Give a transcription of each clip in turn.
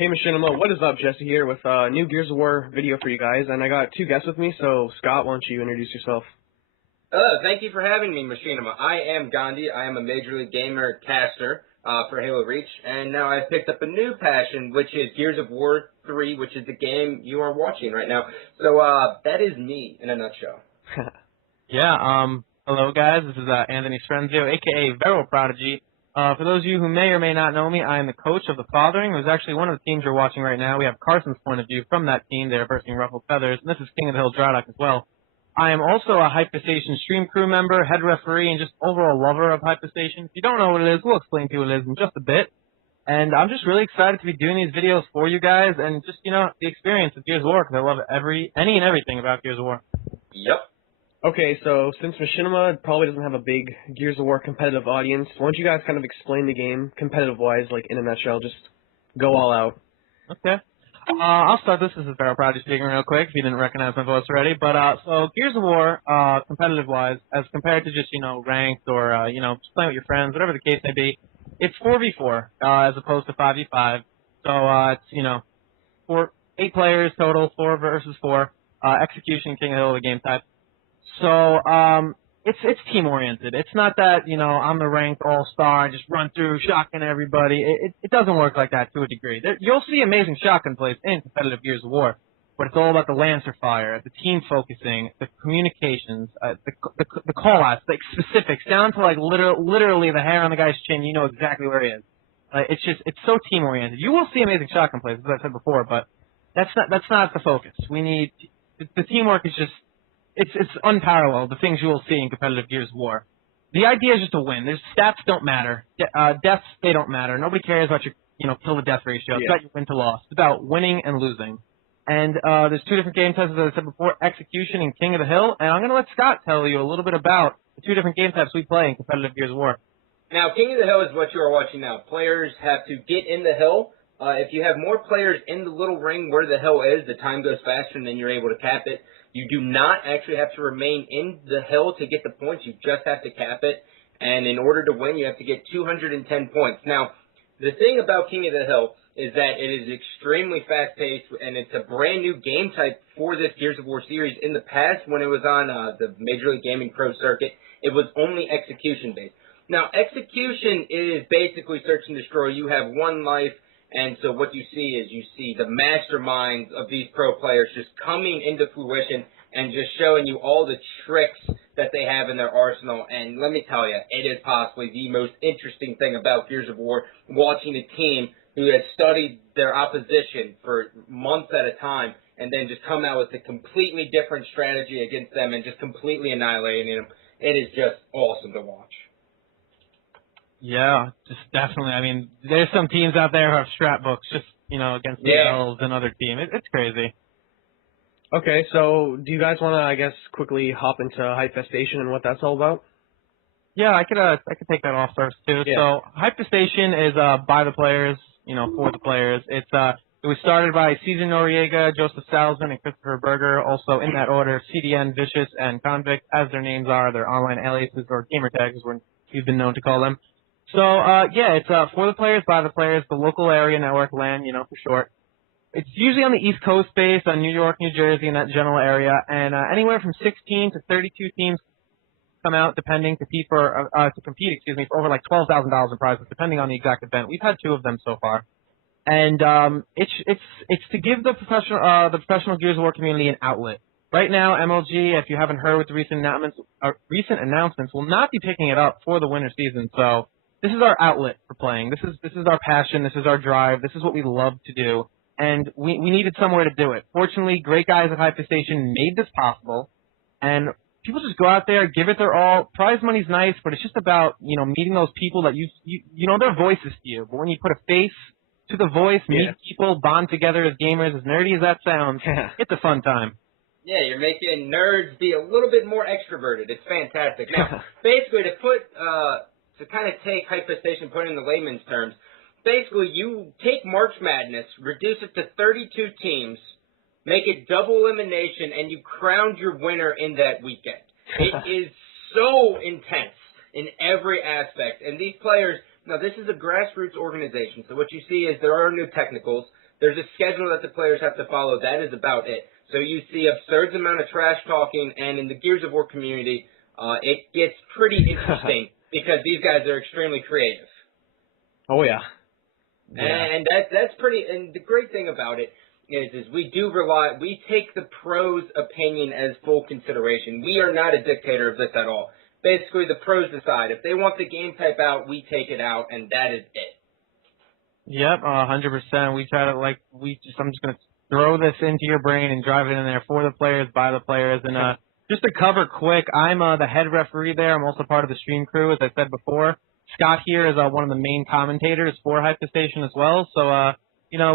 Hey Machinima, what is up? Jesse here with a new Gears of War video for you guys, and I got two guests with me, so Scott, why don't you introduce yourself? Thank you for having me, Machinima. I am Gandhi. I am a Major League Gamer caster for Halo Reach, and now I've picked up a new passion, which is Gears of War 3, which is the game you are watching right now. So that is me in a nutshell. Hello guys, this is Anthony Strenzio, aka Gandhi&Prodigy. For those of you who may or may not know me, I am the coach of the Fathering. It was actually one of the teams you're watching right now. We have Carson's point of view from that team. They're bursting ruffled feathers, and this is King of the Hill Drydock as well. I am also a Hyperstation stream crew member, head referee, and just overall lover of Hyperstation. If you don't know what it is, we'll explain to you what it is in just a bit. And I'm just really excited to be doing these videos for you guys, and just, the experience of Gears of War, because I love any and everything about Gears of War. Yep. Okay, so since Machinima probably doesn't have a big Gears of War competitive audience, why don't you guys kind of explain the game competitive-wise, like in a nutshell, just go all out. Okay. I'll start this. This is Gandhi&Prodigy speaking real quick, if you didn't recognize my voice already. But, so Gears of War, competitive-wise, as compared to just, ranked or, just playing with your friends, whatever the case may be, it's 4v4, as opposed to 5v5. So, it's, 8 players total, 4 versus 4, execution, King of the Hill, the game type. So, it's team oriented. It's not that, I'm the ranked all-star, I just run through, shotgun everybody. It doesn't work like that to a degree. You'll see amazing shotgun plays in competitive Gears of War, but it's all about the Lancer fire, the team focusing, the communications, the call-outs, the specifics, down to like literally the hair on the guy's chin, you know exactly where he is. It's so team oriented. You will see amazing shotgun plays, as I said before, but that's not the focus. The teamwork is just, it's unparalleled, the things you will see in competitive Gears of War. The idea is just to win. There's stats don't matter. Deaths, they don't matter. Nobody cares about your, kill to death ratio. It's about your win to loss. It's about winning and losing. And there's 2 different game types, as I said before, Execution and King of the Hill. And I'm going to let Scott tell you a little bit about the 2 different game types we play in competitive Gears of War. Now, King of the Hill is what you are watching now. Players have to get in the hill. If you have more players in the little ring where the hill is, the time goes faster and then you're able to cap it. You do not actually have to remain in the hill to get the points. You just have to cap it. And in order to win, you have to get 210 points. Now, the thing about King of the Hill is that it is extremely fast-paced, and it's a brand-new game type for this Gears of War series. In the past, when it was on the Major League Gaming Pro circuit, it was only execution-based. Now, execution is basically search and destroy. You have 1 life. And so what you see is the masterminds of these pro players just coming into fruition and just showing you all the tricks that they have in their arsenal. And let me tell you, it is possibly the most interesting thing about Gears of War, watching a team who has studied their opposition for months at a time and then just come out with a completely different strategy against them and just completely annihilating them. It is just awesome to watch. Yeah, just definitely. I mean, there's some teams out there who have strat books just, against the Elves and other teams. It's crazy. Okay, so do you guys want to, I guess, quickly hop into Hyperstation and what that's all about? Yeah, I could take that off first too. Yeah. So Hyperstation is by the players, for the players. It was started by Cesar Noriega, Joseph Salzman, and Christopher Berger. Also in that order, CDN, Vicious, and Convict, as their names are, their online aliases or gamer tags, as we've been known to call them. So, it's for the players, by the players, the local area network, LAN, for short. It's usually on the East Coast base, on New York, New Jersey, in that general area, and anywhere from 16 to 32 teams come out, depending, to compete for over like $12,000 in prizes, depending on the exact event. We've had 2 of them so far, and it's to give the professional Gears of War community an outlet. Right now, MLG, if you haven't heard with the recent announcements, will not be picking it up for the winter season. So this is our outlet for playing. This is our passion. This is our drive. This is what we love to do. And we needed somewhere to do it. Fortunately, great guys at Hyperstation made this possible. And people just go out there, give it their all. Prize money's nice, but it's just about, meeting those people that you know their voices to you. But when you put a face to the voice, meet people, bond together as gamers, as nerdy as that sounds, it's a fun time. Yeah, you're making nerds be a little bit more extroverted. It's fantastic. Now, basically, to kind of take Hyperstation, put it in the layman's terms, basically you take March Madness, reduce it to 32 teams, make it double elimination, and you crowned your winner in that weekend. It is so intense in every aspect. And these players, now this is a grassroots organization, so what you see is there are no technicals. There's a schedule that the players have to follow. That is about it. So you see absurd amount of trash talking, and in the Gears of War community, it gets pretty interesting because these guys are extremely creative. Oh yeah. And that's pretty. And the great thing about it is we take the pros' opinion as full consideration. We are not a dictator of this at all. Basically, the pros decide. If they want the game type out, we take it out, and that is it. Yep, 100%. We try to I'm just gonna throw this into your brain and drive it in there for the players, by the players, and just to cover quick, I'm the head referee there. I'm also part of the stream crew, as I said before. Scott here is one of the main commentators for Hyperstation as well. So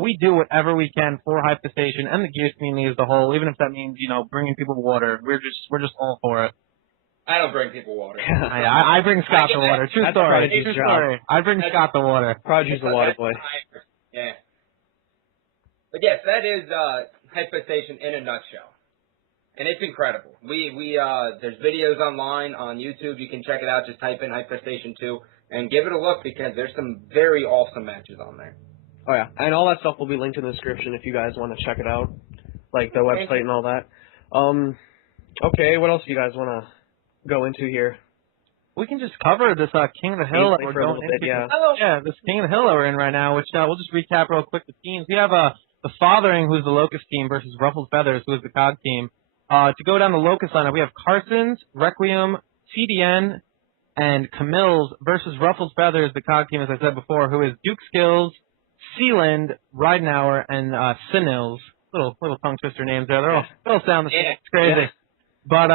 we do whatever we can for Hyperstation and the Gears community as a whole, even if that means bringing people water. We're just all for it. I don't bring people water. I bring Scott the water. True story. True story. I bring Scott the water. Prodigy's the water boy. Yeah. But yes, that is Hyperstation in a nutshell. And it's incredible. There's videos online on YouTube. You can check it out. Just type in Hyperstation 2 and give it a look because there's some very awesome matches on there. Oh yeah, and all that stuff will be linked in the description if you guys want to check it out, like the website and all that. Okay, what else do you guys want to go into here? We can just cover this King of the Hill that we're going into. Yeah, this King of the Hill that we're in right now, which we'll just recap real quick the teams. We have the Fathering, who's the Locust team, versus Ruffled Feathers, who is the COG team. To go down the Locust lineup, we have Carson's, Requiem, TDN, and Camille's versus Ruffled Feathers, the COG team, as I said before, who is Duke Skills, Sealand, Ridenauer, and Sinils. Little tongue twister names there. They all sound the same. It's crazy. Yeah. But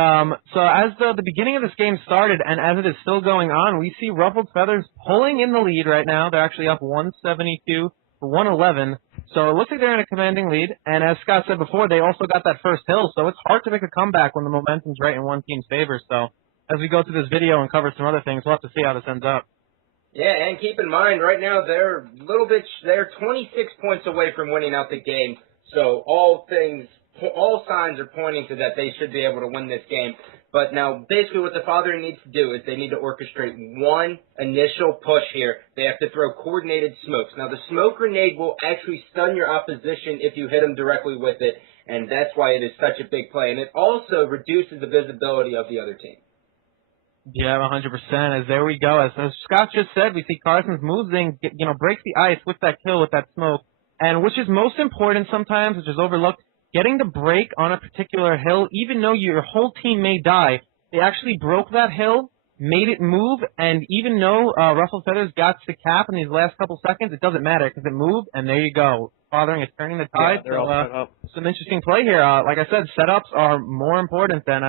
so as the beginning of this game started, and as it is still going on, we see Ruffled Feathers pulling in the lead right now. They're actually up 172 to 111. So it looks like they're in a commanding lead. And as Scott said before, they also got that first hill. So it's hard to make a comeback when the momentum's right in one team's favor. So as we go through this video and cover some other things, we'll have to see how this ends up. Yeah, and keep in mind, right now they're 26 points away from winning out the game. So all signs are pointing to that they should be able to win this game. But now, basically what the Fathering needs to do is they need to orchestrate one initial push here. They have to throw coordinated smokes. Now, the smoke grenade will actually stun your opposition if you hit them directly with it, and that's why it is such a big play. And it also reduces the visibility of the other team. Yeah, 100%. As there we go. As Scott just said, we see Carson's moves in, breaks the ice with that kill, with that smoke. And which is most important sometimes, which is overlooked, getting the break on a particular hill, even though your whole team may die, they actually broke that hill, made it move, and even though Ruffled Feathers got to the cap in these last couple seconds, it doesn't matter because it moved, and there you go. Fathering is turning the tide. Yeah, they're all set up. Some interesting play here. Like I said, setups are more important than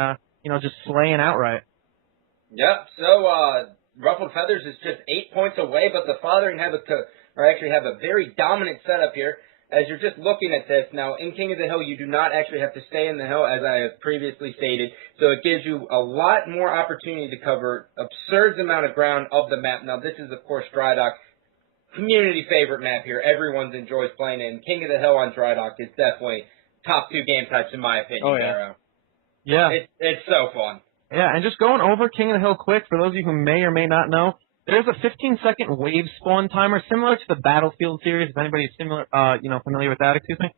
just slaying outright. Yep. So Ruffled Feathers is just 8 points away, but the Fathering have a very dominant setup here. As you're just looking at this, now in King of the Hill, you do not actually have to stay in the hill, as I have previously stated. So it gives you a lot more opportunity to cover absurd amount of ground of the map. Now this is, of course, Dry Dock. Community favorite map here. Everyone enjoys playing it. And King of the Hill on Dry Dock is definitely top 2 game types in my opinion. Oh, yeah. Barrow. Yeah. It's so fun. Yeah, and just going over King of the Hill quick, for those of you who may or may not know, there's a 15-second wave spawn timer, similar to the Battlefield series, if anybody's familiar with that, excuse me.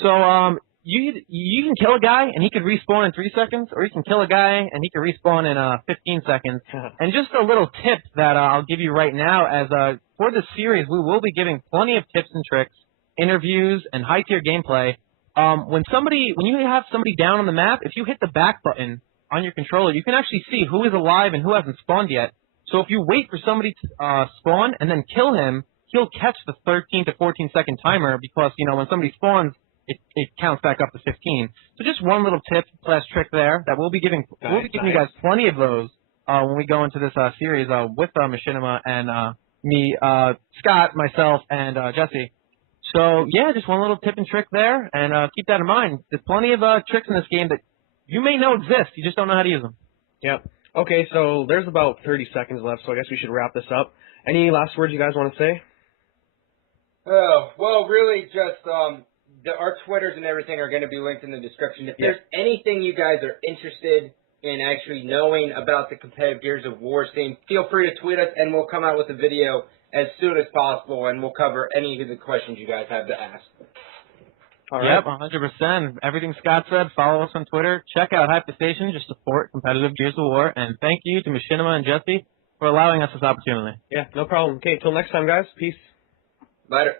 So, you can kill a guy, and he could respawn in 3 seconds, or you can kill a guy, and he can respawn in 15 seconds. And just a little tip that I'll give you right now, as for this series, we will be giving plenty of tips and tricks, interviews, and high-tier gameplay. When you have somebody down on the map, if you hit the back button on your controller, you can actually see who is alive and who hasn't spawned yet. So if you wait for somebody to spawn and then kill him, he'll catch the 13 to 14 second timer because, when somebody spawns, it counts back up to 15. So just one little tip / trick there that we'll be giving you guys plenty of those when we go into this series with Machinima and me, Scott, myself, and Jesse. So yeah, just one little tip and trick there, and keep that in mind. There's plenty of tricks in this game that you may know exist, you just don't know how to use them. Yep. Okay, so there's about 30 seconds left, so I guess we should wrap this up. Any last words you guys want to say? Oh, well, really just our Twitters and everything are going to be linked in the description. If there's anything you guys are interested in actually knowing about the competitive Gears of War scene, feel free to tweet us, and we'll come out with a video as soon as possible, and we'll cover any of the questions you guys have to ask. All right. Yep, 100%. Everything Scott said, follow us on Twitter. Check out Hype the Station to support competitive Gears of War. And thank you to Machinima and Jesse for allowing us this opportunity. Yeah, no problem. Okay, till next time, guys. Peace. Later.